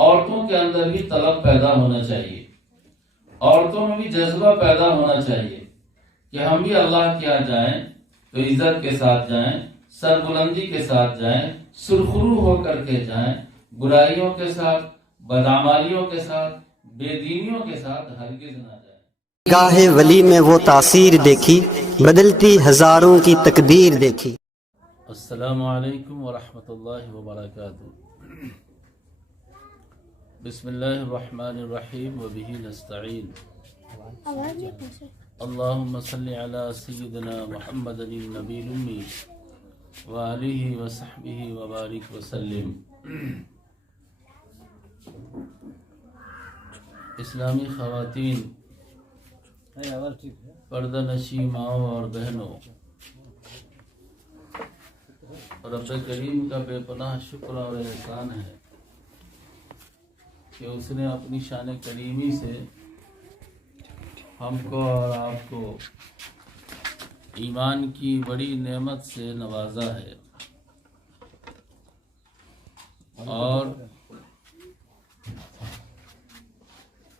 عورتوں کے اندر بھی طلب پیدا ہونا چاہیے، عورتوں میں بھی جذبہ پیدا ہونا چاہیے کہ ہم بھی اللہ کے یہاں جائیں تو عزت کے ساتھ جائیں، سربلندی کے ساتھ جائیں، سرخرو ہو کر کے جائیں، برائیوں کے ساتھ، بدعمالیوں کے ساتھ، بے دینیوں کے ساتھ ہرگز نہ جائیں۔ گاہ ولی میں وہ تاثیر دیکھی، بدلتی ہزاروں کی تقدیر دیکھی۔ السلام علیکم ورحمۃ اللہ وبرکاتہ۔ بسم اللہ الرحمن الرحیم وبہ نستعین۔ اللہم صلی علی سیدنا محمد النبی الامی وآلہ وصحبہ وبارک وسلم۔ اسلامی خواتین، پردہ نشی ماؤں اور بہنوں، رب کریم کا بے پناہ شکر اور احسان ہے کہ اس نے اپنی شان کریمی سے ہم کو اور آپ کو ایمان کی بڑی نعمت سے نوازا ہے، اور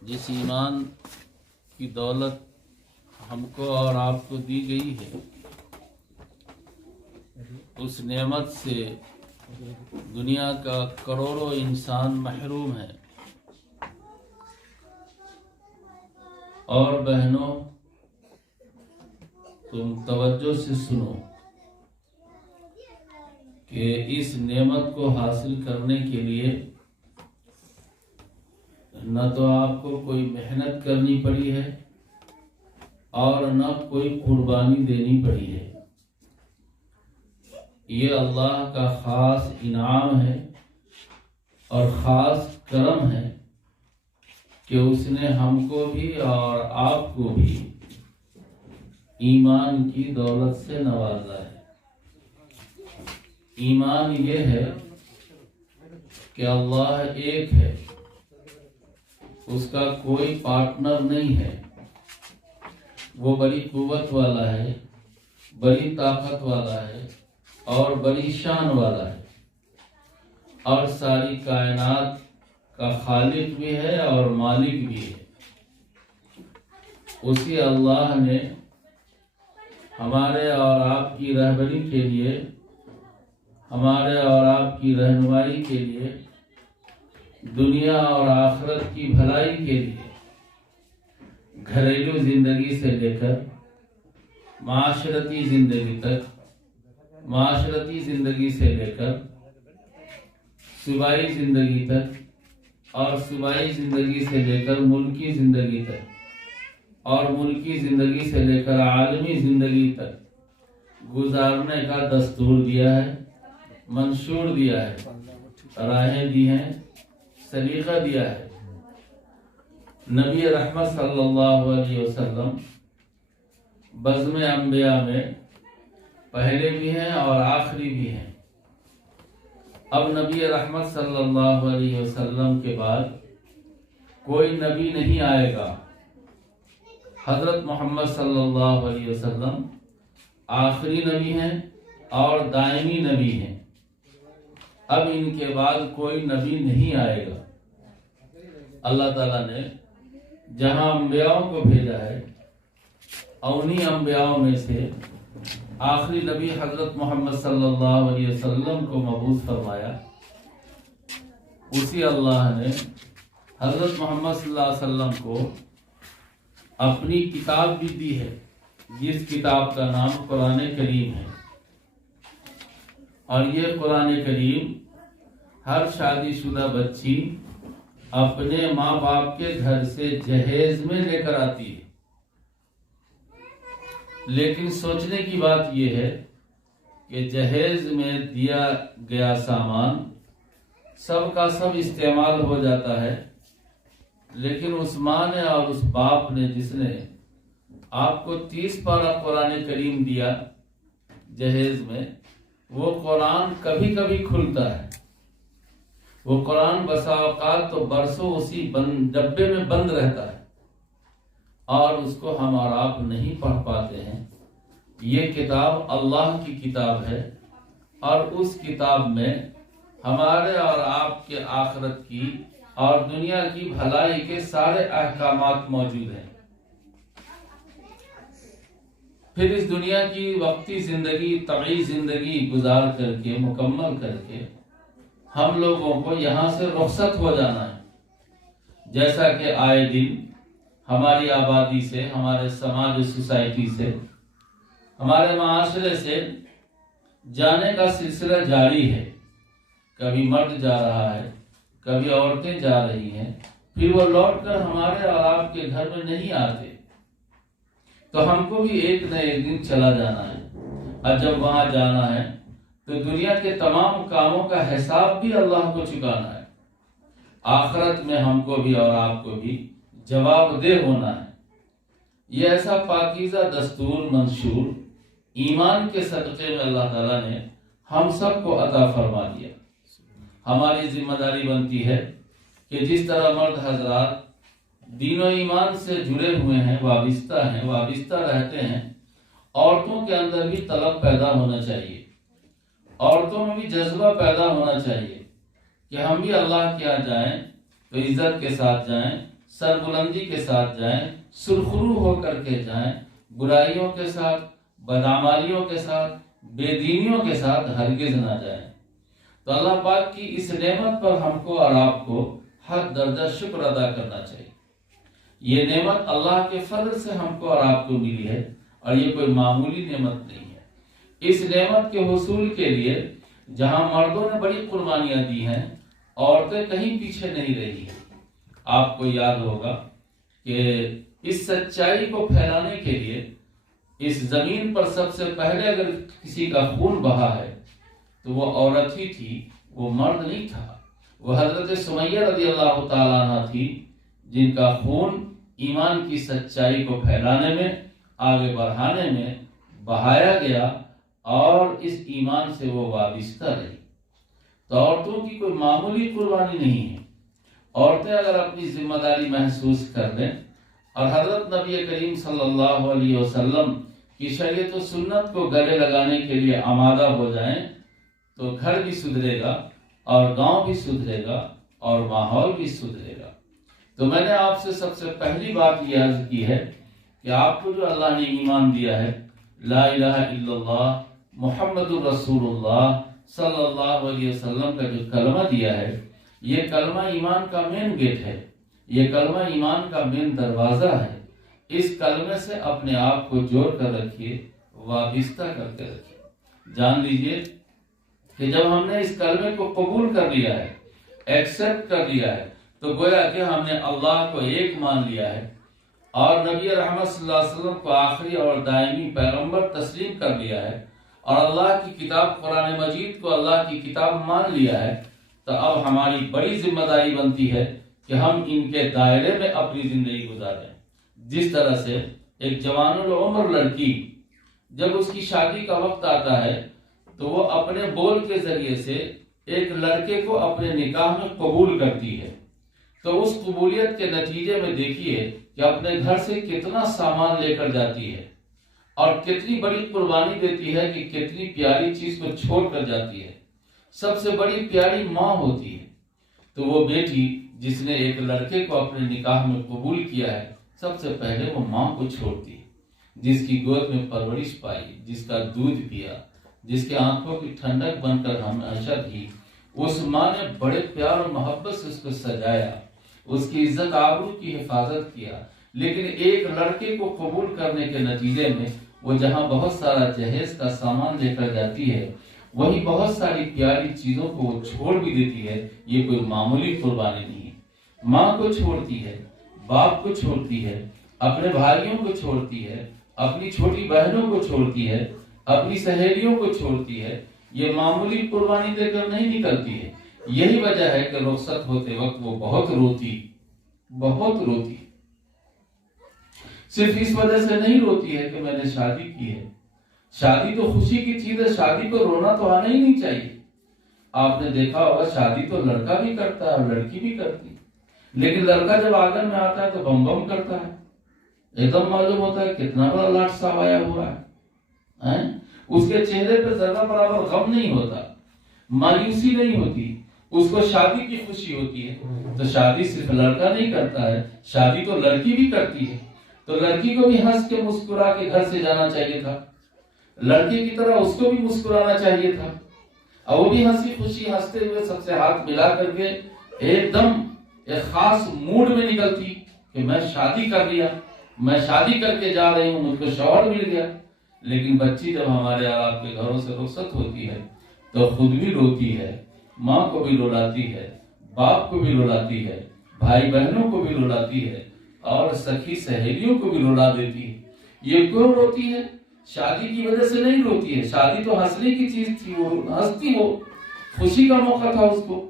جس ایمان کی دولت ہم کو اور آپ کو دی گئی ہے، اس نعمت سے دنیا کا کروڑوں انسان محروم ہے۔ اور بہنوں، تم توجہ سے سنو کہ اس نعمت کو حاصل کرنے کے لیے نہ تو آپ کو کوئی محنت کرنی پڑی ہے اور نہ کوئی قربانی دینی پڑی ہے۔ یہ اللہ کا خاص انعام ہے اور خاص کرم ہے کہ اس نے ہم کو بھی اور آپ کو بھی ایمان کی دولت سے نوازا ہے۔ ایمان یہ ہے کہ اللہ ایک ہے، اس کا کوئی پارٹنر نہیں ہے، وہ بڑی قوت والا ہے، بڑی طاقت والا ہے اور بڑی شان والا ہے، اور ساری کائنات کا خالق بھی ہے اور مالک بھی ہے۔ اسی اللہ نے ہمارے اور آپ کی رہبری کے لیے، ہمارے اور آپ کی رہنمائی کے لیے، دنیا اور آخرت کی بھلائی کے لیے، گھریلو زندگی سے لے کر معاشرتی زندگی تک، معاشرتی زندگی سے لے کر صوبائی زندگی تک، اور صوبائی زندگی سے لے کر ملکی زندگی تک، اور ملکی زندگی سے لے کر عالمی زندگی تک گزارنے کا دستور دیا ہے، منشور دیا ہے، راہیں دی ہیں، سلیقہ دیا ہے۔ نبی رحمت صلی اللہ علیہ وسلم بزم انبیاء میں پہلے بھی ہیں اور آخری بھی ہیں۔ اب نبی رحمت صلی اللہ علیہ وسلم کے بعد کوئی نبی نہیں آئے گا۔ حضرت محمد صلی اللہ علیہ وسلم آخری نبی ہیں اور دائمی نبی ہیں۔ اب ان کے بعد کوئی نبی نہیں آئے گا۔ اللہ تعالیٰ نے جہاں انبیاءوں کو بھیجا ہے، انہی انبیاءوں میں سے آخری نبی حضرت محمد صلی اللہ علیہ وسلم کو مبعوث فرمایا۔ اسی اللہ نے حضرت محمد صلی اللہ علیہ وسلم کو اپنی کتاب بھی دی ہے، جس کتاب کا نام قرآن کریم ہے۔ اور یہ قرآن کریم ہر شادی شدہ بچی اپنے ماں باپ کے گھر سے جہیز میں لے کر آتی ہے۔ لیکن سوچنے کی بات یہ ہے کہ جہیز میں دیا گیا سامان سب کا سب استعمال ہو جاتا ہے، لیکن اس ماں نے اور اس باپ نے جس نے آپ کو 30 پارہ قرآن کریم دیا جہیز میں، وہ قرآن کبھی کبھی کھلتا ہے۔ وہ قرآن بسا اوقات تو برسوں اسی ڈبے میں بند رہتا ہے، اور اس کو ہم اور آپ نہیں پڑھ پاتے ہیں۔ یہ کتاب اللہ کی کتاب ہے، اور اس کتاب میں ہمارے اور آپ کے آخرت کی اور دنیا کی بھلائی کے سارے احکامات موجود ہیں۔ پھر اس دنیا کی وقتی زندگی، طبعی زندگی گزار کر کے، مکمل کر کے ہم لوگوں کو یہاں سے رخصت ہو جانا ہے۔ جیسا کہ آئے دن ہماری آبادی سے، ہمارے سماج سوسائٹی سے، ہمارے معاشرے سے جانے کا سلسلہ جاری ہے۔ کبھی مرد جا رہا ہے، کبھی عورتیں جا رہی ہیں، پھر وہ لوٹ کر ہمارے اور آپ کے گھر میں نہیں آتے۔ تو ہم کو بھی ایک نہ ایک دن چلا جانا ہے، اور جب وہاں جانا ہے تو دنیا کے تمام کاموں کا حساب بھی اللہ کو چکانا ہے۔ آخرت میں ہم کو بھی اور آپ کو بھی جواب دہ ہونا ہے۔ یہ ایسا پاکیزہ دستور منشور ایمان کے صدقے میں اللہ تعالیٰ نے ہم سب کو عطا فرما دیا۔ ہماری ذمہ داری بنتی ہے کہ جس طرح مرد حضرات دین و ایمان سے جڑے ہوئے ہیں، وابستہ رہتے ہیں، عورتوں کے اندر بھی طلب پیدا ہونا چاہیے، عورتوں میں بھی جذبہ پیدا ہونا چاہیے کہ ہم بھی اللہ کے یہاں جائیں تو عزت کے ساتھ جائیں، سربلندی کے ساتھ جائیں، سرخرو ہو کر کے جائیں، برائیوں کے ساتھ، بدعمالیوں کے ساتھ، بے دینیوں کے ساتھ ہرگز نہ جائیں۔ تو اللہ پاک کی اس نعمت پر ہم کو اور آپ کو حد درجہ شکر ادا کرنا چاہیے۔ یہ نعمت اللہ کے فضل سے ہم کو اور آپ کو ملی ہے، اور یہ کوئی معمولی نعمت نہیں ہے۔ اس نعمت کے حصول کے لیے جہاں مردوں نے بڑی قربانیاں دی ہیں، عورتیں کہیں پیچھے نہیں رہی ہیں۔ آپ کو یاد ہوگا کہ اس سچائی کو پھیلانے کے لیے اس زمین پر سب سے پہلے اگر کسی کا خون بہا ہے تو وہ عورت ہی تھی، وہ مرد نہیں تھا۔ وہ حضرت سمیہ رضی اللہ تعالیٰ عنہ تھی، جن کا خون ایمان کی سچائی کو پھیلانے میں، آگے بڑھانے میں بہایا گیا، اور اس ایمان سے وہ وابستہ رہی۔ تو عورتوں کی کوئی معمولی قربانی نہیں ہے۔ عورتیں اگر اپنی ذمہ داری محسوس کر لیں اور حضرت نبی کریم صلی اللہ علیہ وسلم کی شریعت و سنت کو گلے لگانے کے لیے آمادہ ہو جائیں تو گھر بھی سدھرے گا، اور گاؤں بھی سدھرے گا، اور ماحول بھی سدھرے گا۔ تو میں نے آپ سے سب سے پہلی بات یہ عرض کی ہے کہ آپ کو جو اللہ نے ایمان دیا ہے، لا الہ الا اللہ محمد الرسول اللہ صلی اللہ علیہ وسلم کا جو کلمہ دیا ہے، یہ کلمہ ایمان کا مین گیٹ ہے، یہ کلمہ ایمان کا مین دروازہ ہے۔ اس کلمے سے اپنے آپ کو جوڑ کر رکھیے، وابستہ کر کے رکھیے۔ جان لیجئے کہ جب ہم نے اس کلمے کو قبول کر لیا ہے، ایکسپٹ کر لیا ہے، تو گویا کہ ہم نے اللہ کو ایک مان لیا ہے، اور نبی رحمت صلی اللہ علیہ وسلم کو آخری اور دائمی پیغمبر تسلیم کر لیا ہے، اور اللہ کی کتاب قرآن مجید کو اللہ کی کتاب مان لیا ہے۔ تو اب ہماری بڑی ذمہ داری بنتی ہے کہ ہم ان کے دائرے میں اپنی زندگی گزاریں۔ جس طرح سے ایک جوان العمر لڑکی جب اس کی شادی کا وقت آتا ہے تو وہ اپنے بول کے ذریعے سے ایک لڑکے کو اپنے نکاح میں قبول کرتی ہے، تو اس قبولیت کے نتیجے میں دیکھیے کہ اپنے گھر سے کتنا سامان لے کر جاتی ہے، اور کتنی بڑی قربانی دیتی ہے، کہ کتنی پیاری چیز کو چھوڑ کر جاتی ہے۔ سب سے بڑی پیاری ماں ہوتی ہے۔ تو وہ بیٹی جس نے ایک لڑکے کو اپنے نکاح میں قبول کیا ہے، سب سے پہلے وہ ماں کو چھوڑتی ہے، جس کی گود میں پرورش پائی، جس کا دودھ پیا، جس کے آنکھوں کی ٹھنڈک بن کر ہمیشہ تھی۔ اس ماں نے بڑے پیار اور محبت سے اس کو سجایا، اس کی عزت آبرو کی حفاظت کیا، لیکن ایک لڑکے کو قبول کرنے کے نتیجے میں وہ جہاں بہت سارا جہیز کا سامان لے کر جاتی ہے، وہی بہت ساری پیاری چیزوں کو وہ چھوڑ بھی دیتی ہے۔ یہ کوئی معمولی قربانی نہیں ہے۔ ماں کو چھوڑتی ہے، باپ کو چھوڑتی ہے، اپنے بھائیوں کو چھوڑتی ہے، اپنی چھوٹی بہنوں کو چھوڑتی ہے، اپنی سہیلیوں کو چھوڑتی ہے۔ یہ معمولی قربانی دے کر نہیں نکلتی ہے۔ یہی وجہ ہے کہ رخصت ہوتے وقت وہ بہت روتی، بہت روتی۔ صرف اس وجہ سے نہیں روتی ہے کہ میں نے شادی کی ہے۔ شادی تو خوشی کی چیز ہے، شادی کو رونا تو آنا ہی نہیں چاہیے۔ آپ نے دیکھا ہوگا شادی تو لڑکا بھی کرتا ہے اور لڑکی بھی کرتی ہے، لیکن لڑکا جب آنگن میں آتا ہے تو بم بم کرتا ہے، ایک دم معلوم ہوتا ہے کتنا بڑا لاٹ صاحب آیا ہوا ہے۔ اس کے چہرے پہ ذرا برابر غم نہیں ہوتا، مایوسی نہیں ہوتی، اس کو شادی کی خوشی ہوتی ہے. تو شادی صرف لڑکا نہیں کرتا ہے، شادی تو لڑکی بھی کرتی ہے. تو لڑکی کو بھی ہنس کے مسکرا کے گھر سے جانا چاہیے تھا، لڑکی کی طرح اس کو بھی مسکرانا چاہیے تھا، اور وہ بھی ہنسی خوشی ہنستے ہوئے سب سے ہاتھ ملا کر کے ایک دم ایک خاص موڈ میں نکلتی کہ میں شادی کر لیا، میں شادی کر کے جا رہی ہوں، مجھ کو شوہر مل گیا. لیکن بچی جب ہمارے اور آپ کے گھروں سے رخصت ہوتی ہے تو خود بھی روتی ہے، ماں کو بھی رلاتی ہے، باپ کو بھی رلاتی ہے، بھائی بہنوں کو بھی رلاتی ہے، اور سخی سہیلیوں کو بھی رلا دیتی ہے. یہ کیوں روتی ہے؟ شادی کی وجہ سے نہیں روتی ہے، شادی تو ہنسنے کی چیز تھی، وہ ہنستی، وہ خوشی کا موقع تھا اس کو.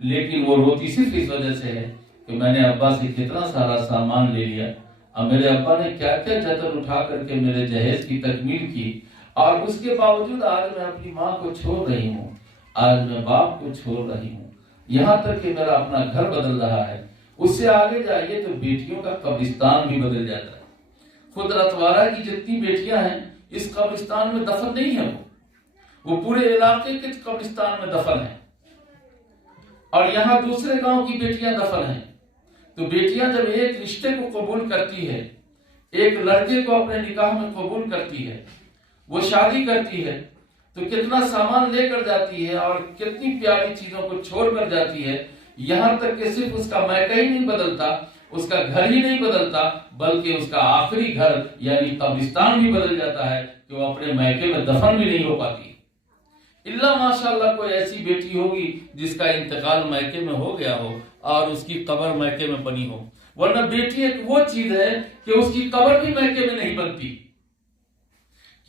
لیکن وہ روتی صرف اس وجہ سے ہے کہ میں نے ابا سے کتنا سارا سامان لے لیا، اور میرے ابا نے کیا کیا جتن اٹھا کر کے میرے جہیز کی تکمیل کی، اور اس کے باوجود آج میں اپنی ماں کو چھوڑ رہی ہوں، آج میں باپ کو چھوڑ رہی ہوں، یہاں تک کہ میرا اپنا گھر بدل رہا ہے. اس سے آگے جائیے تو بیٹیوں کا قبرستان بھی بدل جاتا ہے. خود رتوارا کی جتنی بیٹیاں ہیں اس قبرستان میں دفن نہیں ہیں، وہ پورے علاقے کے قبرستان میں دفن ہیں، اور یہاں دوسرے گاؤں کی بیٹیاں دفن ہیں. تو بیٹیاں جب ایک رشتے کو قبول کرتی ہے، ایک لڑکے کو اپنے نکاح میں قبول کرتی ہے، وہ شادی کرتی ہے، تو کتنا سامان لے کر جاتی ہے اور کتنی پیاری چیزوں کو چھوڑ کر جاتی ہے. یہاں تک کہ صرف اس کا میکہ ہی نہیں بدلتا، اس کا گھر ہی نہیں بدلتا، بلکہ اس کا آخری گھر یعنی قبرستان بھی بدل جاتا ہے کہ وہ اپنے میکے میں دفن بھی نہیں ہو پاتی. اللہ ماشاءاللہ کوئی ایسی بیٹی ہوگی جس کا انتقال میکے میں ہو گیا ہو اور اس کی قبر میکے میں بنی ہو، ورنہ بیٹی ایک وہ چیز ہے کہ اس کی قبر بھی میکے میں نہیں بنتی.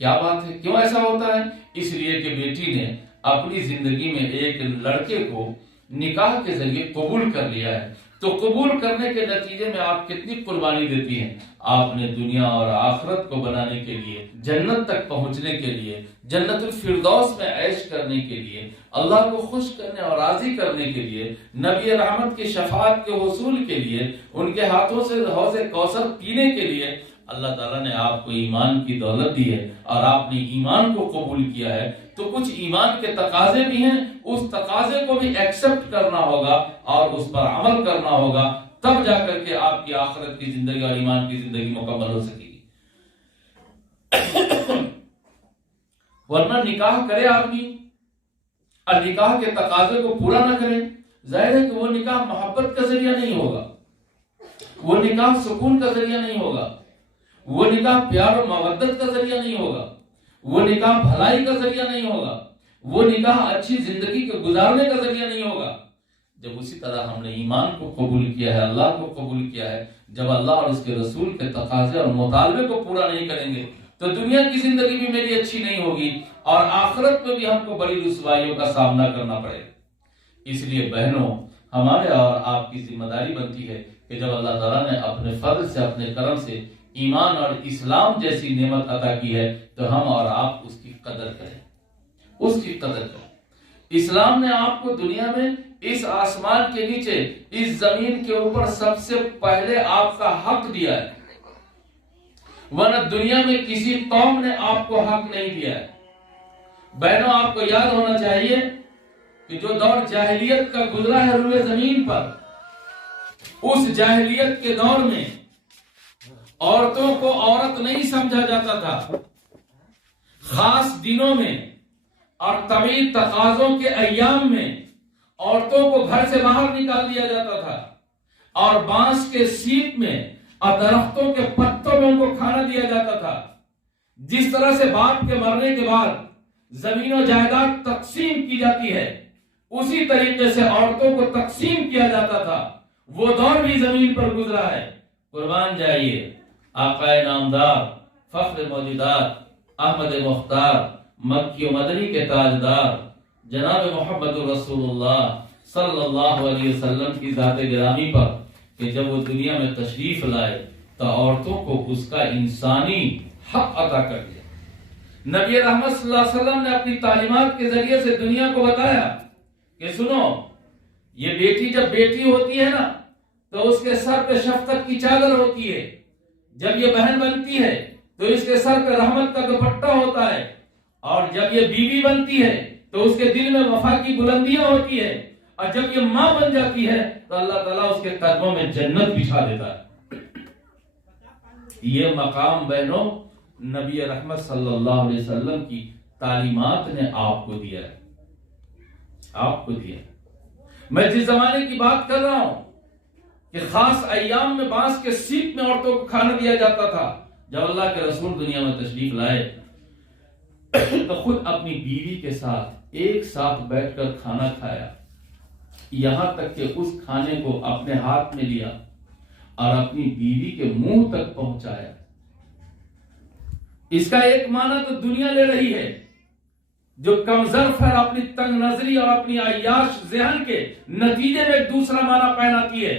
کیا بات ہے؟ کیوں ایسا ہوتا ہے؟ اس لیے کہ بیٹی نے اپنی زندگی میں ایک لڑکے کو نکاح کے ذریعے قبول کر لیا ہے. تو قبول کرنے کے نتیجے میں آپ کتنی قربانی دیتی ہیں. آپ نے دنیا اور آخرت کو بنانے کے لیے، جنت تک پہنچنے کے لیے، جنت الفردوس میں عیش کرنے کے لیے، اللہ کو خوش کرنے اور راضی کرنے کے لیے، نبی رحمت کی شفاعت کے حصول کے لیے، ان کے ہاتھوں سے حوض کوثر پینے کے لیے اللہ تعالیٰ نے آپ کو ایمان کی دولت دی ہے، اور آپ نے ایمان کو قبول کیا ہے. تو کچھ ایمان کے تقاضے بھی ہیں، اس تقاضے کو بھی ایکسپٹ کرنا ہوگا اور اس پر عمل کرنا ہوگا، تب جا کر کے آپ کی آخرت کی زندگی اور ایمان کی زندگی مکمل ہو سکے گی. ورنہ نکاح کرے آدمی اور نکاح کے تقاضے کو پورا نہ کرے، ظاہر ہے کہ وہ نکاح محبت کا ذریعہ نہیں ہوگا، وہ نکاح سکون کا ذریعہ نہیں ہوگا، وہ نکاح پیار و مودت کا ذریعہ نہیں ہوگا، وہ نکاح بھلائی کا ذریعہ نہیں ہوگا، وہ نکاح اچھی زندگی کے گزارنے کا ذریعہ نہیں ہوگا. جب اسی طرح ہم نے ایمان کو قبول کیا ہے، اللہ کو قبول کیا ہے، جب اللہ اور اس کے رسول کے تقاضے اور مطالبے کو پورا نہیں کریں گے تو دنیا کی زندگی بھی میری اچھی نہیں ہوگی، اور آخرت میں بھی ہم کو بڑی رسوائیوں کا سامنا کرنا پڑے گا. اس لیے بہنوں، ہمارے اور آپ کی ذمہ داری بنتی ہے کہ جب اللہ تعالیٰ نے اپنے فضل سے، اپنے کرم سے ایمان اور اسلام جیسی نعمت عطا کی ہے تو ہم اور آپ اس کی قدر کریں، اس کی قدر کریں. اسلام نے آپ کو دنیا میں اس آسمان کے نیچے، اس زمین کے اوپر سب سے پہلے آپ کا حق دیا ہے، ورنہ دنیا میں کسی قوم نے آپ کو حق نہیں دیا ہے. بہنوں، آپ کو یاد ہونا چاہیے کہ جو دور جاہلیت کا گزرا ہے روئے زمین پر، اس جاہلیت کے دور میں عورتوں کو عورت نہیں سمجھا جاتا تھا. خاص دنوں میں اور طویل تقاضوں کے ایام میں عورتوں کو گھر سے باہر نکال دیا جاتا تھا، اور بانس کے سیپ میں اور درختوں کے پتوں میں ان کو کھانا دیا جاتا تھا. جس طرح سے باپ کے مرنے کے بعد زمین و جائیداد تقسیم کی جاتی ہے، اسی طریقے سے عورتوں کو تقسیم کیا جاتا تھا. وہ دور بھی زمین پر گزرا ہے. قربان جائیے آقا نامدار، فخر موجودات، احمد مختار، مکی و مدنی کے تاجدار جناب محمد رسول اللہ صلی اللہ علیہ وسلم کی ذات گرامی پر کہ جب وہ دنیا میں تشریف لائے تو عورتوں کو اس کا انسانی حق عطا کر دیا. نبی رحمت صلی اللہ علیہ وسلم نے اپنی تعلیمات کے ذریعے سے دنیا کو بتایا کہ سنو، یہ بیٹی جب بیٹی ہوتی ہے نا تو اس کے سر پہ شفقت کی چادر ہوتی ہے، جب یہ بہن بنتی ہے تو اس کے سر پہ رحمت کا دوپٹہ ہوتا ہے، اور جب یہ بیوی بنتی ہے تو اس کے دل میں وفا کی بلندیاں ہوتی ہے، اور جب یہ ماں بن جاتی ہے تو اللہ تعالیٰ اس کے قدموں میں جنت بچھا دیتا ہے۔ یہ مقام بہنوں نبی رحمت صلی اللہ علیہ وسلم کی تعلیمات نے آپ کو دیا ہے، آپ کو دیا ہے۔ میں جس زمانے کی بات کر رہا ہوں کہ خاص ایام میں بانس کے سیپ میں عورتوں کو کھانا دیا جاتا تھا، جب اللہ کے رسول دنیا میں تشریف لائے تو خود اپنی بیوی کے ساتھ ایک ساتھ بیٹھ کر کھانا کھایا، یہاں تک کہ اس کھانے کو اپنے ہاتھ میں لیا اور اپنی بیوی کے منہ تک پہنچایا۔ اس کا ایک معنی تو دنیا لے رہی ہے، جو کمزرف ہے اپنی تنگ نظری اور اپنی عیاش ذہن کے نتیجے میں ایک دوسرا معنی پہناتی ہے،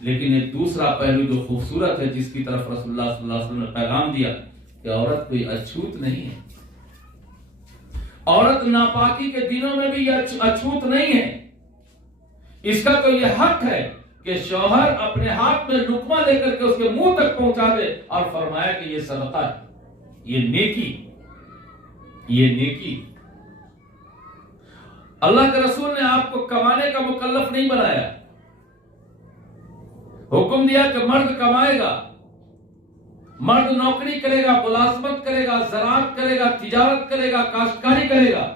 لیکن ایک دوسرا پہلو جو خوبصورت ہے، جس کی طرف رسول اللہ صلی اللہ علیہ وسلم نے پیغام دیا کہ عورت کوئی اچھوت نہیں ہے، عورت ناپاکی کے دنوں میں بھی یہ اچھوت نہیں ہے، اس کا تو یہ حق ہے کہ شوہر اپنے ہاتھ میں لقمہ لے کر کے اس کے منہ تک پہنچا دے، اور فرمایا کہ یہ صدقہ ہے، یہ نیکی، یہ نیکی۔ اللہ کے رسول نے آپ کو کمانے کا مکلف نہیں بنایا، حکم دیا کہ مرد کمائے گا، مرد نوکری کرے گا، ملازمت کرے گا، زراعت کرے گا، تجارت کرے گا، کاشتکاری کرے گا،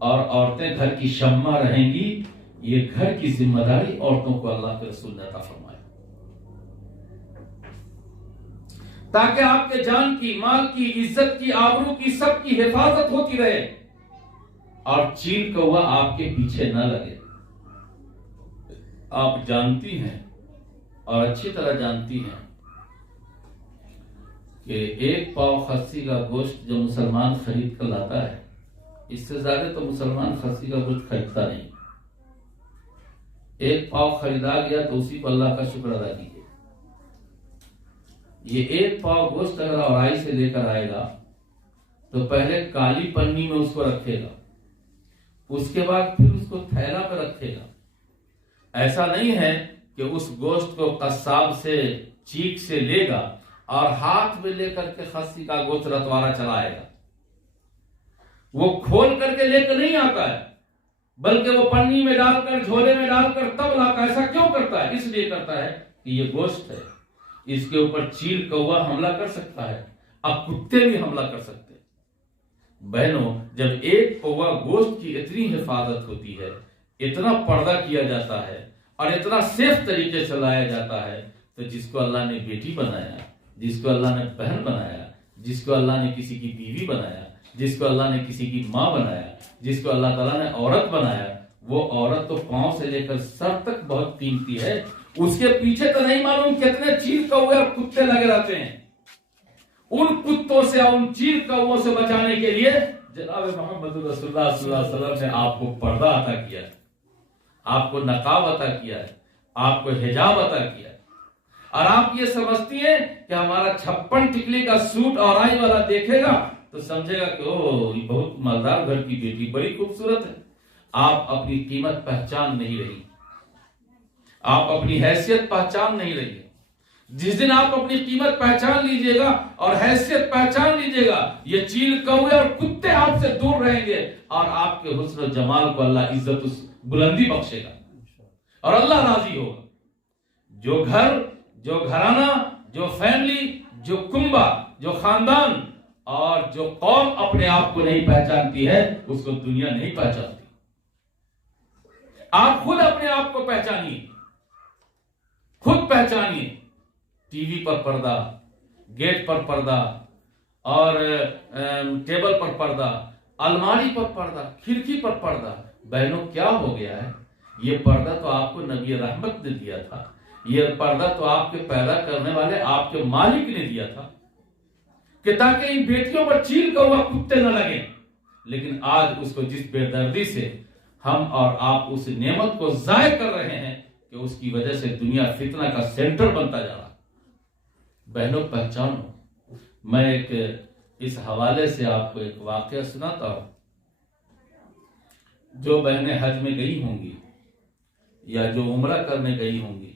اور عورتیں گھر کی شمع رہیں گی۔ یہ گھر کی ذمہ داری عورتوں کو اللہ کے رسول نے عطا فرمایا، تاکہ آپ کے جان کی، مال کی، عزت کی، آبرو کی، سب کی حفاظت ہوتی رہے اور چیل کوا آپ کے پیچھے نہ لگے۔ آپ جانتی ہیں اور اچھی طرح جانتی ہیں کہ ایک پاؤ خسی کا گوشت جو مسلمان خرید کر لاتا ہے، اس سے زیادہ تو مسلمان خسی کا گوشت خریدتا نہیں۔ ایک پاؤ خریدا گیا تو اسی کو اللہ کا شکر ادا کیجیے۔ یہ ایک پاؤ گوشت اگر اورائی سے لے کر آئے گا تو پہلے کالی پنی میں اس کو رکھے گا، اس کے بعد پھر اس کو تھیلا پہ رکھے گا۔ ایسا نہیں ہے کہ اس گوشت کو قصاب سے چیک سے لے گا اور ہاتھ میں لے کر کے خسی کا گوشت رتوارا چلائے گا۔ وہ کھول کر کے لے کر نہیں آتا ہے، بلکہ وہ پنی میں ڈال کر، جھولے میں ڈال کر تب لاتا ہے۔ ایسا کیوں کرتا ہے؟ اس لیے کرتا ہے کہ یہ گوشت ہے، اس کے اوپر چیل کوا حملہ کر سکتا ہے، اب کتے بھی حملہ کر سکتے ہیں۔ بہنوں، جب ایک پوا گوشت کی اتنی حفاظت ہوتی ہے، اتنا پردہ کیا جاتا ہے اور اتنا سیف طریقے سے لایا جاتا ہے، تو جس کو اللہ نے بیٹی بنایا، جس کو اللہ نے بہن بنایا، جس کو اللہ نے کسی کی بیوی بنایا، جس کو اللہ نے کسی کی ماں بنایا، جس کو اللہ تعالیٰ نے عورت بنایا، وہ عورت تو پاؤں سے لے کر سر تک بہت قیمتی ہے۔ اس کے پیچھے تو نہیں معلوم کتنے چیل کوے اور کتے لگے رہتے ہیں۔ ان کتوں سے اور ان چیل کووں سے بچانے کے لیے جناب محمد رسول اللہ صلی اللہ علیہ وسلم نے آپ کو پردہ عطا کیا ہے، آپ کو نقاب عطا کیا ہے، آپ کو حجاب عطا کیا ہے۔ اور آپ یہ سمجھتی ہیں کہ ہمارا 56 ٹکلی کا سوٹ اورائی والا دیکھے گا تو سمجھے گا کہ اوہ یہ بہت مالدار گھر کی بیٹی، بڑی خوبصورت ہے۔ آپ اپنی قیمت پہچان نہیں رہی، آپ اپنی حیثیت پہچان نہیں رہی۔ جس دن آپ اپنی قیمت پہچان لیجئے گا اور حیثیت پہچان لیجئے گا، یہ چیل کوے اور کتے آپ سے دور رہیں گے، اور آپ کے حسن و جمال کو اللہ عزت بلندی بخشے گا اور اللہ راضی ہوگا۔ جو گھر، جو گھرانہ، جو فیملی، جو کنبہ، جو خاندان اور جو قوم اپنے آپ کو نہیں پہچانتی ہے، اس کو دنیا نہیں پہچانتی۔ آپ خود اپنے آپ کو پہچانیے، خود پہچانیے۔ ٹی وی پر پردہ، گیٹ پر پردہ، اور ٹیبل پر پردہ، الماری پر پردہ، کھڑکی پر پردہ۔ بہنوں، کیا ہو گیا ہے؟ یہ پردہ تو آپ کو نبی رحمت نے دیا تھا، یہ پردہ تو آپ کے پیدا کرنے والے آپ کے مالک نے دیا تھا کہ تاکہ ان بیٹیوں پر چیل کوا کتے نہ لگیں۔ لیکن آج اس کو جس بے دردی سے ہم اور آپ اس نعمت کو ضائع کر رہے ہیں کہ اس کی وجہ سے دنیا فتنہ کا سینٹر بنتا جا رہا ہے۔ بہنوں، پہچانو۔ میں ایک اس حوالے سے آپ کو ایک واقعہ سناتا ہوں۔ جو بہنیں حج میں گئی ہوں گی یا جو عمرہ کرنے گئی ہوں گی،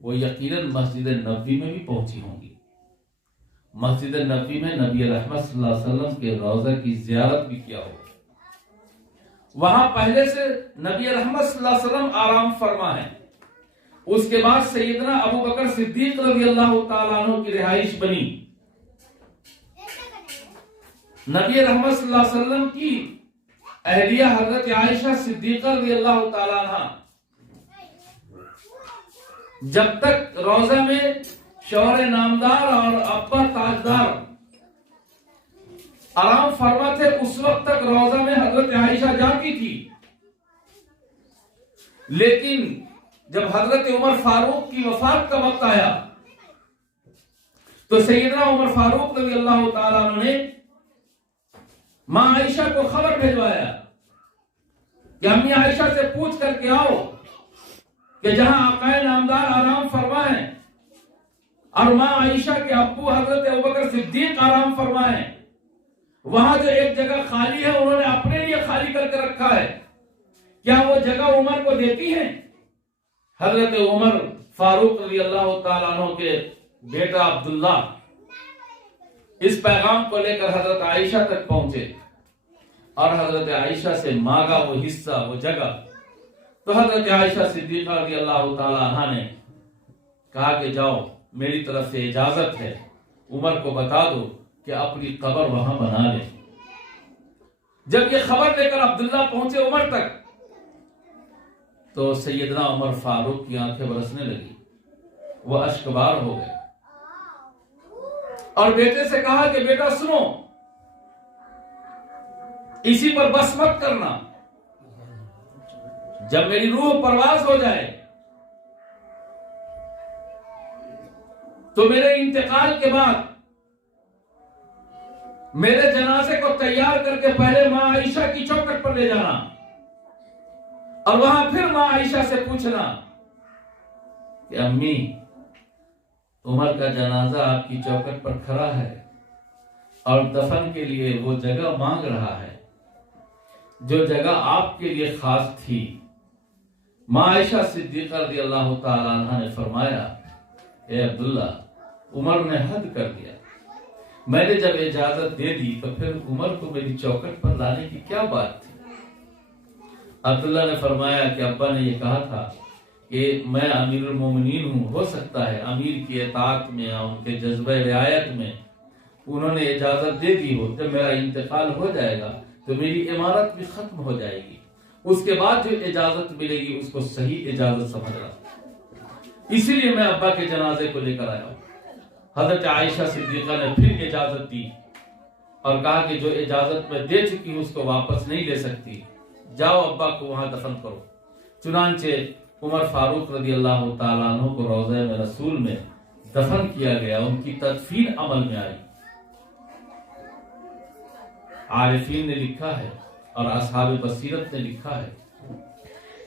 وہ یقیناً مسجد نبوی میں بھی پہنچی ہوں گی۔ مسجد نبوی میں نبی رحمت صلی اللہ علیہ وسلم کے روضہ کی زیارت بھی کیا ہوگا۔ وہاں پہلے سے نبی رحمت صلی اللہ علیہ وسلم آرام فرما ہے. اس کے بعد سیدنا ابو بکر صدیق رضی اللہ تعالیٰ عنہ کی رہائش بنی. نبی رحمت صلی اللہ علیہ وسلم کی اہلیہ حضرت عائشہ صدیقہ رضی اللہ تعالیٰ عنہ جب تک روضہ میں شوہر نامدار اور ابا تاجدار آرام فرما تھے اس وقت تک روضہ میں حضرت عائشہ جاتی تھی. لیکن جب حضرت عمر فاروق کی وفات کا وقت آیا تو سیدنا عمر فاروق رضی اللہ تعالیٰ عنہ نے ماں عائشہ کو خبر بھیجوایا کہ امی عائشہ سے پوچھ کر کے آؤ کہ جہاں آقائے نامدار آرام فرمائیں اور ماں عائشہ کے ابو حضرت ابوبکر صدیق آرام فرمائیں، وہاں جو ایک جگہ خالی ہے انہوں نے اپنے لیے خالی کر کے رکھا ہے، کیا وہ جگہ عمر کو دیتی ہیں؟ حضرت عمر فاروق رضی اللہ تعالیٰ عنہ کے بیٹا عبداللہ اس پیغام کو لے کر حضرت عائشہ تک پہنچے اور حضرت عائشہ سے مانگا وہ حصہ، وہ جگہ. تو حضرت عائشہ صدیقہ رضی اللہ تعالیٰ عنہ نے کہا کہ جاؤ، میری طرف سے اجازت ہے، عمر کو بتا دو کہ اپنی قبر وہاں بنا لے. جب یہ خبر لے کر عبداللہ پہنچے عمر تک تو سیدنا عمر فاروق کی آنکھیں برسنے لگی، وہ اشکبار ہو گئے اور بیٹے سے کہا کہ بیٹا سنو، اسی پر بس مت کرنا، جب میری روح پرواز ہو جائے تو میرے انتقال کے بعد میرے جنازے کو تیار کر کے پہلے ماں عائشہ کی چوکھٹ پر لے جانا اور وہاں پھر ماں عائشہ سے پوچھنا کہ امی، عمر کا جنازہ آپ کی چوکھٹ پر کھڑا ہے اور دفن کے لیے وہ جگہ مانگ رہا ہے جو جگہ آپ کے لیے خاص تھی. ماں عائشہ صدیقہ رضی اللہ تعالیٰ عنہ نے فرمایا، اے عبداللہ، عمر نے حد کر دیا. میں نے جب اجازت دے دی تو پھر عمر کو میری چوکھٹ پر لانے کی کیا بات تھی؟ عبداللہ نے فرمایا کہ ابا نے یہ کہا تھا کہ میں امیر المومنین ہوں، ہو سکتا ہے امیر کی اطاعت میں اور ان کے جذبہ رعایت میں انہوں نے اجازت دے دی ہو. جب میرا انتقال ہو جائے گا تو میری امارت بھی ختم ہو جائے گی، اس کے بعد جو اجازت ملے گی اس کو صحیح اجازت سمجھ رہا، اسی لیے میں ابا کے جنازے کو لے کر آیا ہوں. حضرت عائشہ صدیقہ نے پھر اجازت دی اور کہا کہ جو اجازت میں دے چکی ہوں اس کو واپس نہیں لے سکتی، جاؤ ابا کو وہاں دفن کرو. چنانچہ عمر فاروق رضی اللہ تعالیٰ عنہ کو روضہ رسول میں دفن کیا گیا، ان کی تدفین عمل میں آئی. عارفین نے لکھا ہے اور اصحاب بصیرت نے لکھا ہے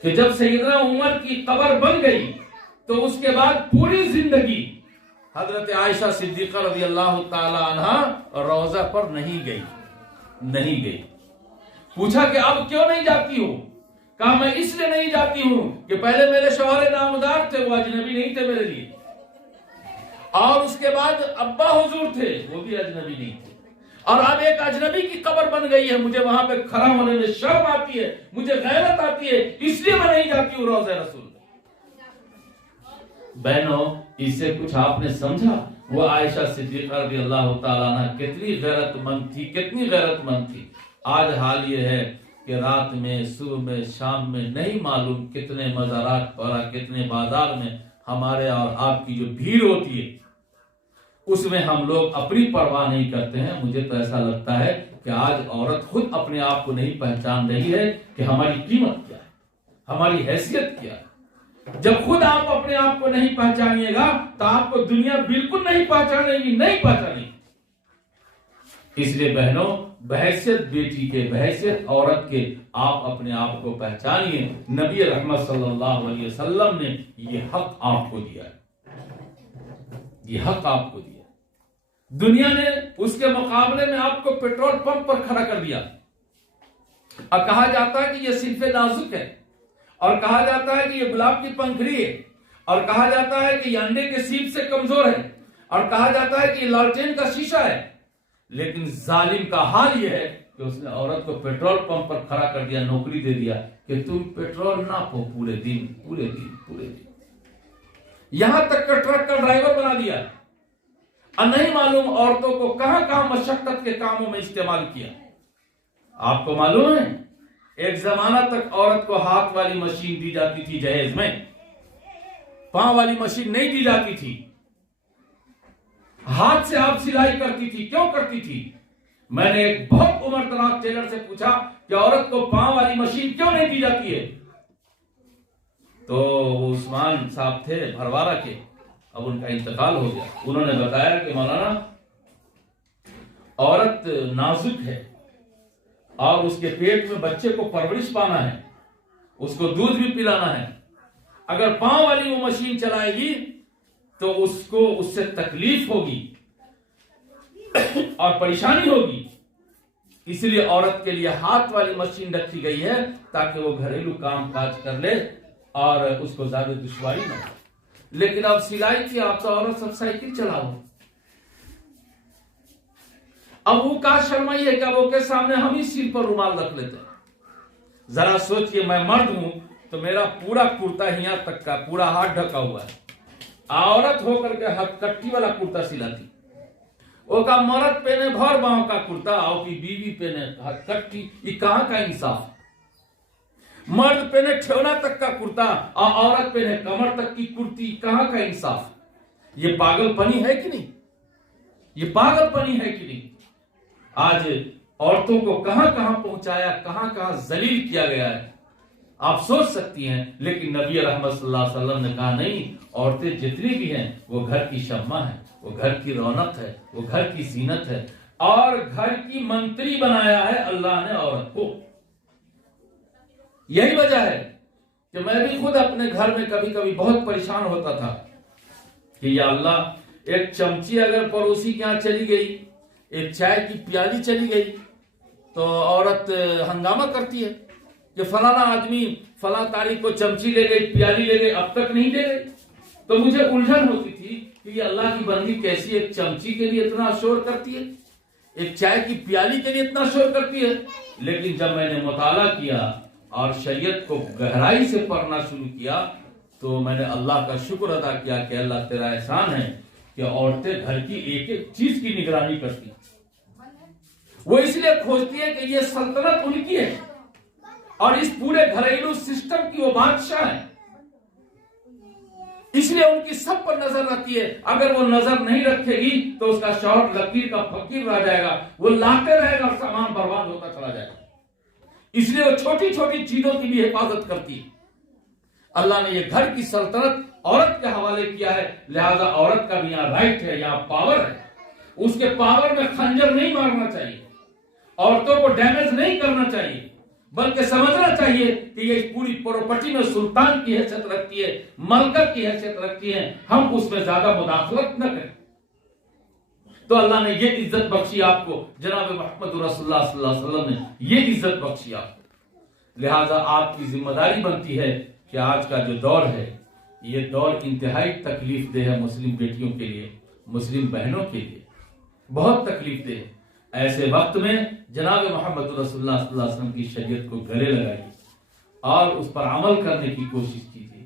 کہ جب سیدنا عمر کی قبر بن گئی تو اس کے بعد پوری زندگی حضرت عائشہ صدیقہ رضی اللہ تعالی عنہ روضہ پر نہیں گئی. پوچھا کہ اب کیوں نہیں جاتی ہو؟ کہا میں اس لیے نہیں جاتی ہوں کہ پہلے میرے شوہر نامدار تھے، وہ اجنبی نہیں تھے میرے لیے، اور اس کے بعد ابا حضور تھے، وہ بھی اجنبی نہیں تھے، اور اب ایک اجنبی کی قبر بن گئی ہے، مجھے وہاں پہ کھڑا ہونے میں شرم آتی ہے، مجھے غیرت آتی ہے، اس لیے میں نہیں جاتی ہوں روضہ رسول. بہنوں، اس سے کچھ آپ نے سمجھا وہ عائشہ صدیقہ رضی اللہ تعالیٰ عنہ کتنی غیرت مند تھی. آج حال یہ ہے کہ رات میں، صبح میں، شام میں نہیں معلوم کتنے مزارات پر، کتنے بازار میں ہمارے اور آپ کی جو بھیڑ ہوتی ہے اس میں ہم لوگ اپنی پرواہ نہیں کرتے ہیں. مجھے تو ایسا لگتا ہے کہ آج عورت خود اپنے آپ کو نہیں پہچان رہی ہے کہ ہماری قیمت کیا ہے، ہماری حیثیت کیا ہے. جب خود آپ اپنے آپ کو نہیں پہچانیے گا تو آپ کو دنیا بالکل نہیں پہچانے گی. اس لیے بہنوں، بحیثیت بیٹی کے، بحیثیت عورت کے، آپ اپنے آپ کو پہچانیے. نبی رحمت صلی اللہ علیہ وسلم نے یہ حق آپ کو دیا ہے، یہ حق آپ کو دیا. دنیا نے اس کے مقابلے میں آپ کو پیٹرول پمپ پر کھڑا کر دیا اور کہا جاتا ہے کہ یہ صنف نازک ہے، اور کہا جاتا ہے کہ یہ گلاب کی پنکھڑی ہے، اور کہا جاتا ہے کہ یہ انڈے کے سیپ سے کمزور ہے، اور کہا جاتا ہے کہ یہ لالٹین کا شیشہ ہے. لیکن ظالم کا حال یہ ہے کہ اس نے عورت کو پیٹرول پمپ پر کھڑا کر دیا, نوکری دے دیا کہ تم پیٹرول ناپو پورے دن. یہاں تک کہ ٹرک کا ڈرائیور بنا دیا. اور نہیں معلوم عورتوں کو کہاں کہاں مشقت کے کاموں میں استعمال کیا. آپ کو معلوم ہے ایک زمانہ تک عورت کو ہاتھ والی مشین دی جاتی تھی جہیز میں, پاؤں والی مشین نہیں دی جاتی تھی. ہاتھ سے آپ سلائی کرتی تھی. کیوں کرتی تھی؟ میں نے ایک بہت عمر دراز ٹیلر سے پوچھا کہ عورت کو پاؤں والی مشین کیوں نہیں دی جاتی ہے؟ تو وہ عثمان صاحب تھے بھروارہ کے, اب ان کا انتقال ہو گیا. انہوں نے بتایا کہ مولانا عورت نازک ہے اور اس کے پیٹ میں بچے کو پرورش پانا ہے, اس کو دودھ بھی پلانا ہے. اگر پاؤں والی وہ مشین چلائے گی تو اس کو اس سے تکلیف ہوگی اور پریشانی ہوگی. اس لیے عورت کے لیے ہاتھ والی مشین رکھی گئی ہے تاکہ وہ گھریلو کام کاج کر لے اور اس کو زیادہ دشواری نہ ہو. لیکن اب سلائی کی آپ تو عورت سب سائیکل چلاؤ. اب وہ کا شرمائی ہے کہ وہ کے سامنے ہم ہی سر پر رومال رکھ لیتے ہیں. ذرا سوچئے میں مرد ہوں تو میرا پورا کرتا یہاں تک کا پورا ہاتھ ڈھکا ہوا ہے. عورت ہو کر کے کٹھی والا کرتا سلاتی. وہ کا مرد پہنے بھر باؤں کا کرتا اور کی بیوی پہنے کٹھی. یہ کہاں کا انصاف؟ مرد پہنے ٹھیونا تک کا کرتا اور عورت پہنے کمر تک کی کرتی. کہاں کا انصاف؟ یہ پاگل پنی ہے کہ نہیں؟ یہ پاگل پنی ہے کہ نہیں؟ آج عورتوں کو کہاں کہاں پہنچایا, کہاں کہاں ذلیل کیا گیا ہے. آپ سوچ سکتی ہیں. لیکن نبی رحمت صلی اللہ علیہ وسلم نے کہا نہیں, عورتیں جتنی بھی ہیں وہ گھر کی شمع ہے, وہ گھر کی رونق ہے, وہ گھر کی زینت ہے, اور گھر کی منتری بنایا ہے اللہ نے عورت کو. یہی وجہ ہے کہ میں بھی خود اپنے گھر میں کبھی کبھی بہت پریشان ہوتا تھا کہ یا اللہ, ایک چمچی اگر پڑوسی کے یہاں چلی گئی, ایک چائے کی پیالی چلی گئی تو عورت ہنگامہ کرتی ہے کہ فلانا آدمی فلاں تاریخ کو چمچی لے گئی, پیالی لے گئی, اب تک نہیں لے گئی. تو مجھے الجھن ہوتی تھی کہ یہ اللہ کی بندی کیسی ایک چمچی کے لیے اتنا شور کرتی ہے, ایک چائے کی پیالی کے لیے اتنا شور کرتی ہے. لیکن جب میں نے مطالعہ کیا اور شریعت کو گہرائی سے پڑھنا شروع کیا تو میں نے اللہ کا شکر ادا کیا کہ اللہ تیرا احسان ہے کہ عورتیں گھر کی ایک ایک چیز کی نگرانی کرتی. وہ اس لیے کھوجتی ہے کہ یہ سلطنت ان کی ہے اور اس پورے گھریلو سسٹم کی وہ بادشاہ ہے. اس لیے ان کی سب پر نظر رہتی ہے. اگر وہ نظر نہیں رکھے گی تو اس کا شوہر لکیر کا فقیر رہ جائے گا, وہ لاتے رہے گا اور سامان برباد ہوتا چلا جائے گا. اس لیے وہ چھوٹی چھوٹی چیزوں کی بھی حفاظت کرتی ہے. اللہ نے یہ گھر کی سلطنت عورت کے حوالے کیا ہے, لہذا عورت کا بھی یہاں رائٹ ہے, یہاں پاور ہے. اس کے پاور میں خنجر نہیں مارنا چاہیے, عورتوں کو ڈیمیج نہیں کرنا چاہیے, بلکہ سمجھنا چاہیے کہ یہ پوری پراپرٹی میں سلطان کی حیثیت رکھتی ہے, ملکہ کی حیثیت رکھتی ہے, ہم اس میں زیادہ مداخلت نہ کریں. تو اللہ نے یہ عزت بخشی آپ کو, جناب محمد رسول اللہ صلی اللہ علیہ وسلم نے یہ عزت بخشی آپ کو. لہذا آپ کی ذمہ داری بنتی ہے کہ آج کا جو دور ہے یہ دور انتہائی تکلیف دہ ہے مسلم بیٹیوں کے لیے, مسلم بہنوں کے لیے بہت تکلیف دہ ہے. ایسے وقت میں جناب محمد رسول اللہ صلی اللہ علیہ وسلم کی شریعت کو گلے لگائیے اور اس پر عمل کرنے کی کوشش کیجیے.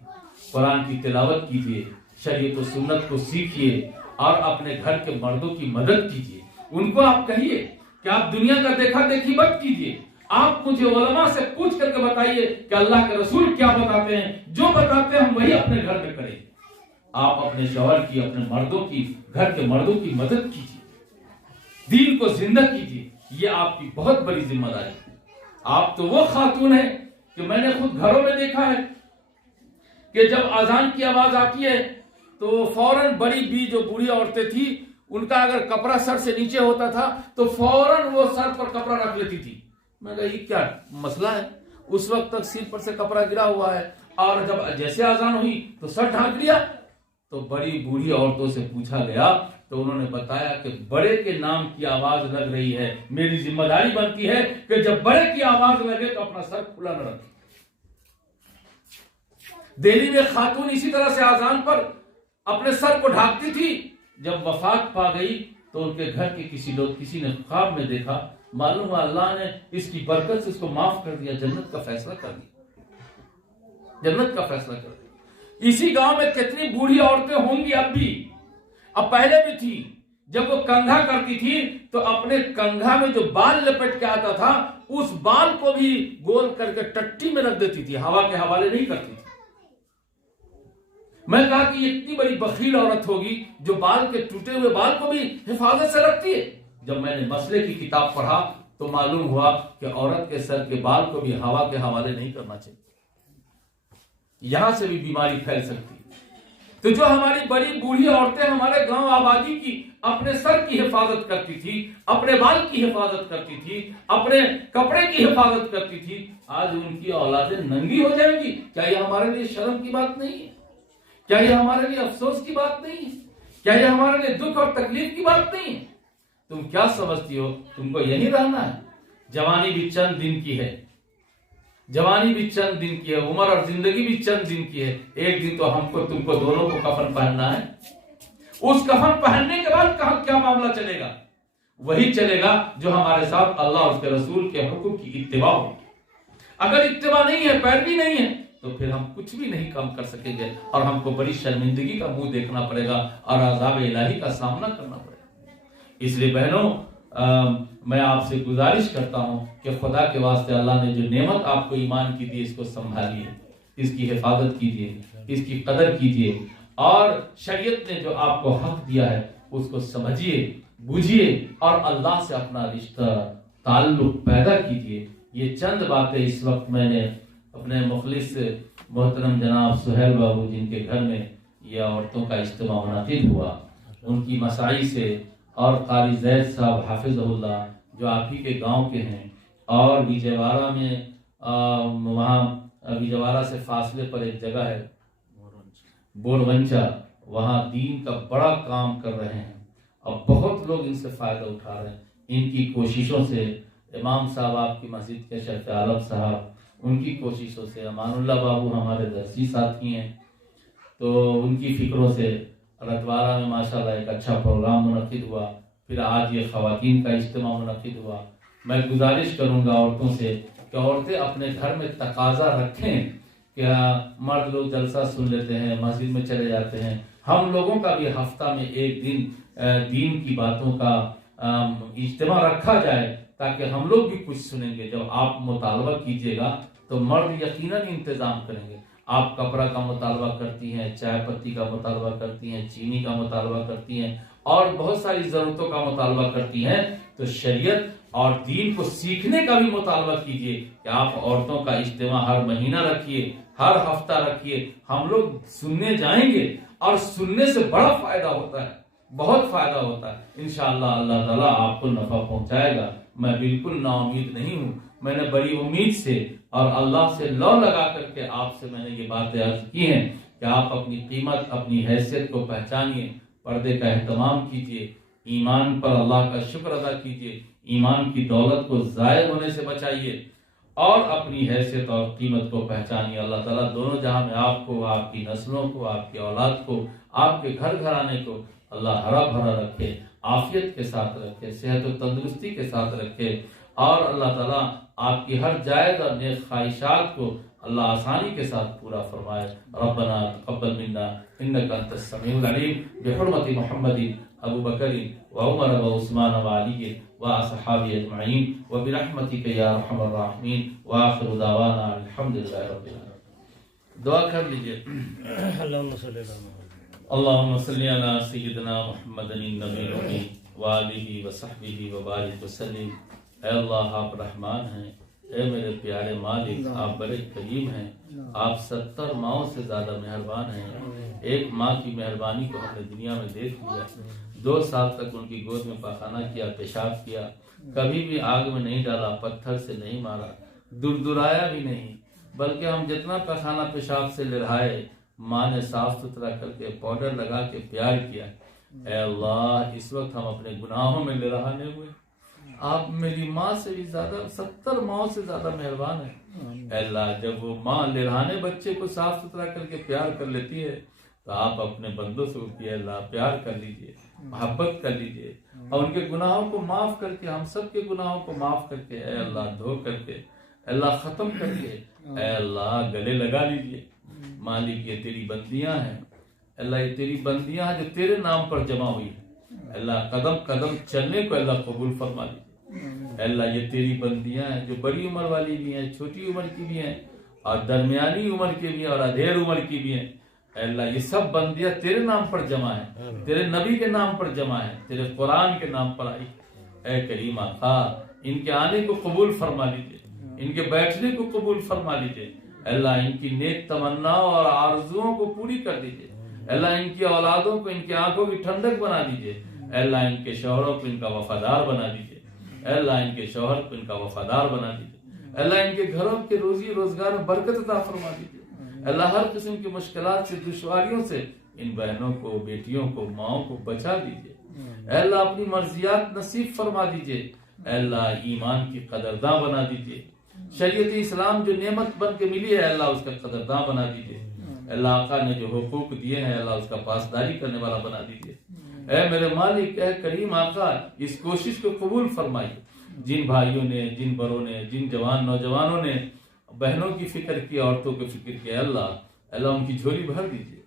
قرآن کی تلاوت کیجیے, شریعت و سنت کو سیکھیے اور اپنے گھر کے مردوں کی مدد کیجیے. ان کو آپ کہیے کہ آپ دنیا کا دیکھا دیکھی مت کیجیے, آپ مجھے علماء سے پوچھ کر کے بتائیے کہ اللہ کے رسول کیا بتاتے ہیں, جو بتاتے ہیں ہم وہی اپنے گھر میں کریں. آپ اپنے شوہر کی, اپنے مردوں کی, گھر کے مردوں کی مدد کیجیے, دین کو زندہ کیجیے. یہ آپ کی بہت بڑی ذمہ داری ہے. آپ تو وہ خاتون ہیں کہ میں نے خود گھروں میں دیکھا ہے کہ جب اذان کی آواز آتی ہے تو فوراً بڑی بھی جو بوڑھی عورتیں تھی ان کا اگر کپڑا سر سے نیچے ہوتا تھا تو فوراً وہ سر پر کپڑا رکھ لیتی تھی. میں کہا یہ کیا مسئلہ ہے؟ اس وقت تک سر پر سے کپڑا گرا ہوا ہے اور جب جیسے اذان ہوئی تو سر ڈھانک لیا. تو بڑی بوڑھی عورتوں سے پوچھا گیا تو انہوں نے بتایا کہ بڑے کے نام کی آواز لگ رہی ہے, میری ذمہ داری بنتی ہے کہ جب بڑے کی آواز لگے تو اپنا سر کھلا نہ رکھے. دہلی میں خاتون اسی طرح سے اذان پر اپنے سر کو ڈھانکتی تھی. جب وفات پا گئی تو ان کے گھر کے کسی نے خواب میں دیکھا، معلوم ہوا اللہ نے اس کی برکت سے اس کو معاف کر دیا، جنت کا فیصلہ کر دیا، جنت کا فیصلہ کر دیا۔ اسی گاؤں میں کتنی بوڑھی عورتیں ہوں گی اب بھی، اب پہلے بھی تھی، جب وہ کنگھا کرتی تھی تو اپنے کنگھا میں جو بال لپٹ کے آتا تھا اس بال کو بھی گول کر کے ٹٹی میں رکھ دیتی تھی، ہوا کے حوالے نہیں کرتی تھی۔ میں کہا کہ یہ اتنی بڑی بخیل عورت ہوگی جو بال کے ٹوٹے ہوئے بال کو بھی حفاظت سے رکھتی ہے۔ جب میں نے مسئلے کی کتاب پڑھا تو معلوم ہوا کہ عورت کے سر کے بال کو بھی ہوا کے حوالے نہیں کرنا چاہیے، یہاں سے بھی بیماری پھیل سکتی ہے۔ تو جو ہماری بڑی بوڑھی عورتیں ہمارے گاؤں آبادی کی اپنے سر کی حفاظت کرتی تھی، اپنے بال کی حفاظت کرتی تھی، اپنے کپڑے کی حفاظت کرتی تھی، آج ان کی اولادیں ننگی ہو جائیں گی۔ کیا یہ ہمارے لیے شرم کی بات نہیں ہے؟ کیا یہ ہمارے لیے افسوس کی بات نہیں ہے؟ کیا یہ ہمارے لیے دکھ اور تکلیف کی بات نہیں ہے؟ تم کیا سمجھتی ہو تم کو یہی رہنا ہے؟ جوانی بھی چند دن کی ہے، جوانی بھی چند دن کی ہے، عمر اور زندگی بھی چند دن کی ہے۔ ایک دن تو ہم کو تم کو دونوں کو کفن پہننا ہے۔ اس کفن پہننے کے بعد کیا معاملہ چلے گا؟ وہی چلے گا جو ہمارے ساتھ اللہ اور اس کے رسول کے حکم کی اتباع ہوگی۔ اگر اتباع نہیں ہے، پیروی نہیں ہے، تو پھر ہم کچھ بھی نہیں کام کر سکیں گے اور ہم کو بڑی شرمندگی کا منہ دیکھنا پڑے گا اور عذاب الہی کا سامنا کرنا پڑے گا۔ اس لیے بہنوں، میں آپ سے گزارش کرتا ہوں کہ خدا کے واسطے اللہ نے جو نعمت آپ کو ایمان کی دی اس کو سنبھالیے، اس کی حفاظت کیجیے، اس کی قدر کیجیے، اور شریعت نے جو آپ کو حق دیا ہے اس کو سمجھیے، بوجھیے اور اللہ سے اپنا رشتہ تعلق پیدا کیجیے۔ یہ چند باتیں اس وقت میں نے اپنے مخلص محترم جناب سہیل بابو جن کے گھر میں یہ عورتوں کا اجتماع منعقد ہوا، ان کی مساعی سے، اور قاری زید صاحب حافظ اللہ جو آپ ہی کے گاؤں کے ہیں، اور وجےوارہ میں وہاں وجےوارہ سے فاصلے پر ایک جگہ ہے بورونچا، وہاں دین کا بڑا کام کر رہے ہیں اور بہت لوگ ان سے فائدہ اٹھا رہے ہیں۔ ان کی کوششوں سے، امام صاحب آپ کی مسجد کے شیخ عالم صاحب، ان کی کوششوں سے، امان اللہ بابو ہمارے درسی ساتھی ہیں، تو ان کی فکروں سے رتوارہ میں ماشاءاللہ ایک اچھا پروگرام منعقد ہوا۔ پھر آج یہ خواتین کا اجتماع منعقد ہوا۔ میں گزارش کروں گا عورتوں سے کہ عورتیں اپنے گھر میں تقاضا رکھیں کہ مرد لوگ جلسہ سن لیتے ہیں، مسجد میں چلے جاتے ہیں، ہم لوگوں کا بھی ہفتہ میں ایک دن دین کی باتوں کا اجتماع رکھا جائے تاکہ ہم لوگ بھی کچھ سنیں گے۔ جب آپ مطالبہ کیجیے گا تو مرد یقیناً انتظام کریں گے۔ آپ کپڑا کا مطالبہ کرتی ہیں، چائے پتی کا مطالبہ کرتی ہیں، چینی کا مطالبہ کرتی ہیں اور بہت ساری ضرورتوں کا مطالبہ کرتی ہیں، تو شریعت اور دین کو سیکھنے کا بھی مطالبہ کیجیے کہ آپ عورتوں کا اجتماع ہر مہینہ رکھیے، ہر ہفتہ رکھیے، ہم لوگ سننے جائیں گے اور سننے سے بڑا فائدہ ہوتا ہے، بہت فائدہ ہوتا ہے۔ انشاءاللہ اللہ تعالیٰ آپ کو نفع پہنچائے گا۔ میں بالکل نا امید نہیں ہوں، میں نے بڑی امید سے اور اللہ سے لو لگا کر کے آپ سے میں نے یہ باتیں عرض کی ہیں کہ آپ اپنی قیمت، اپنی حیثیت کو پہچانیے، پردے کا اہتمام کیجیے، ایمان پر اللہ کا شکر ادا کیجیے، ایمان کی دولت کو ضائع ہونے سے بچائیے اور اپنی حیثیت اور قیمت کو پہچانیے۔ اللہ تعالیٰ دونوں جہاں میں آپ کو، آپ کی نسلوں کو، آپ کی اولاد کو، آپ کے گھر گھرانے کو اللہ ہرا بھرا رکھے، عافیت کے ساتھ رکھے، صحت و تندرستی کے ساتھ رکھے، اور اللہ تعالیٰ آپ کی ہر جائز اور نیک خواہشات کو اللہ آسانی کے ساتھ پورا فرمائے۔ ربنا تقبل منا انک انت السمیع العلیم، بحرمت محمد ابو بکر وعمر وعثمان وعلی واصحابہ اجمعین وبرحمتک یا ارحم الراحمین، وآخر دعوانا الحمدللہ رب العالمین۔ دعا کر لیجیے۔ اللہم صلی علی سیدنا محمد النبی الامی وآلہ وصحبہ وبارک وسلم۔ اے اللہ آپ رحمان ہیں، اے میرے پیارے مالک آپ بڑے کریم ہیں، آپ 70 ماؤں سے زیادہ مہربان ہیں۔ ایک ماں کی مہربانی کو ہم نے دنیا میں دیکھ لیا، 2 سال تک ان کی گود میں پاخانہ کیا، پیشاب کیا، کبھی بھی آگ میں نہیں ڈالا، پتھر سے نہیں مارا، درایا بھی نہیں، بلکہ ہم جتنا پاخانہ پیشاب سے لڑائے ماں نے صاف ستھرا کر کے پاؤڈر لگا کے پیار کیا۔ اے اللہ اس وقت ہم اپنے گناہوں میں لڑانے ہوئے، آپ میری ماں سے بھی زیادہ، 70 ماؤں سے زیادہ مہربان ہیں۔ اے اللہ جب وہ ماں لڑانے بچے کو صاف ستھرا کر کے پیار کر لیتی ہے تو آپ اپنے بندوں سے کہ اللہ پیار کر لیجئے، محبت کر لیجئے، اور ان کے گناہوں کو معاف کر کے، ہم سب کے گناہوں کو معاف کر کے، اے اللہ دھو کر کے، اے اللہ ختم کر کے، اے اللہ گلے لگا لیجئے۔ مالک یہ تیری بندیاں ہیں، اللہ یہ تیری بندیاں ہیں جو تیرے نام پر جمع ہوئی ہیں، اللہ قدم قدم چلنے کو اللہ قبول فرما لیجئے۔ اے اللہ یہ تیری بندیاں ہیں جو بڑی عمر والی بھی ہیں، چھوٹی عمر کی بھی ہیں، اور درمیانی عمر کی بھی ہیں، اور ادھیر عمر کی بھی ہیں۔ اے اللہ یہ سب بندیاں تیرے نام پر جمع ہیں، تیرے نبی کے نام پر جمع ہیں، تیرے قرآن کے نام پر آئی۔ اے کریم آقا ان کے آنے کو قبول فرما لیجئے، ان کے بیٹھنے کو قبول فرما لیجئے۔ اللہ ان کی نیک تمناؤں اور آرزوؤں کو پوری کر دیجئے۔ اللہ ان کی اولادوں کو، ان کی آنکھوں کی ٹھنڈک بنا دیجئے۔ اللہ ان کے شوہروں کو ان کا وفادار بنا دیجئے۔ اللہ ان کے شوہر کو ان کا وفادار بنا دیجئے۔ اللہ ان کے گھروں کے روزی روزگار میں برکت عطا فرما دیجئے۔ اللہ ہر قسم کی مشکلات سے، دشواریوں سے ان بہنوں کو، بیٹیوں کو، ماؤں کو بچا دیجئے۔ اے اللہ اپنی مرضیات نصیب فرما دیجئے۔ اے اللہ ایمان کی قدرداں بنا دیجئے۔ شریعت اسلام جو نعمت بن کے ملی ہے اللہ اس کا قدرداں بنا دیجئے۔ اللہ آقا نے جو حقوق دیے ہیں اللہ اس کا پاسداری کرنے والا بنا دیجئے۔ اے میرے مالک، اے کریم آقا اس کوشش کو قبول فرمائیے۔ جن بھائیوں نے، جن بڑوں نے، جن جوان نوجوانوں نے بہنوں کی فکر کی، عورتوں کی فکر کی، اللہ ان کی جھولی بھر دیجئے،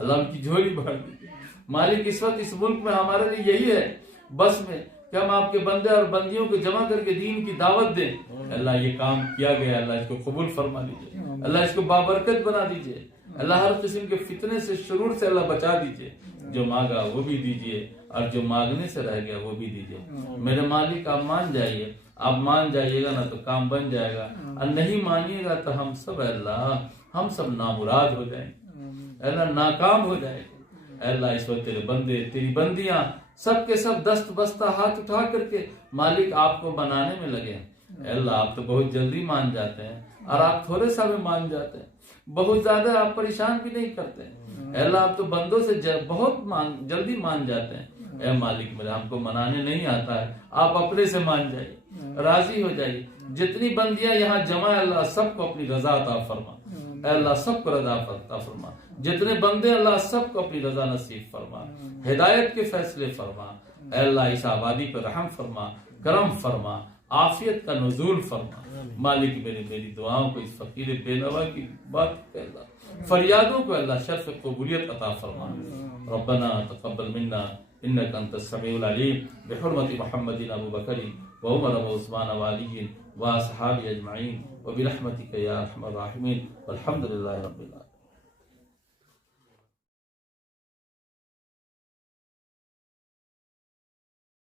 اللہ ان کی جھولی بھر دیجئے۔ مالک اس وقت اس ملک میں ہمارے لیے یہی ہے بس میں کہ ہم آپ کے بندے اور بندیوں کو جمع کر کے دین کی دعوت دیں۔ اللہ یہ کام کیا گیا، اللہ اس کو قبول فرما دیجئے، اللہ اس کو بابرکت بنا دیجئے۔ اللہ ہر قسم کے فتنے سے، شرور سے اللہ بچا دیجئے۔ جو مانگا وہ بھی دیجئے، اور جو مانگنے سے رہ گیا وہ بھی دیجئے۔ میرے مالک آپ مان جائیے، آپ مان جائیے گا نا تو کام بن جائے گا، اور نہیں مانیے گا تو ہم سب اللہ ہم سب نامراد ہو جائیں گے، اللہ ناکام ہو جائے گا۔ اللہ اس وقت تیرے بندے، تیری بندیاں سب کے سب دست بستہ ہاتھ اٹھا کر کے مالک آپ کو بنانے میں لگے ہیں۔ اللہ آپ تو بہت جلدی مان جاتے ہیں، اور آپ تھوڑے سا بھی مان جاتے ہیں، بہت زیادہ آپ پریشان بھی نہیں کرتے ہیں۔ اللہ آپ تو بندوں سے بہت جلدی مان جاتے ہیں۔ اے مالک میرے ہم کو منانے نہیں آتا ہے، آپ اپنے سے مان جائیے، راضی ہو جائیے۔ جتنی بندیاں یہاں جمع ہے اللہ سب کو اپنی رضا عطا فرما، اے اللہ سب کو رضا عطا فرما۔ جتنے بندے اللہ سب کو اپنی رضا نصیب فرما، ہدایت کے فیصلے فرما۔ اے اللہ اس آبادی پر رحم فرما، کرم فرما، عافیت کا نزول فرما۔ مالک میری دعاؤں کو، اس فقیر بے نوا کی بات کہ اللہ فریادوں کو اللہ شرف قبولیت عطا فرما۔ ربنا تقبل منا انك انت السميع العليم بحرمة محمد ابو بکر وعمر وعثمان وعلي واصحاب اجمعين وبرحمتك يا ارحم الراحمين والحمد لله رب العالمين۔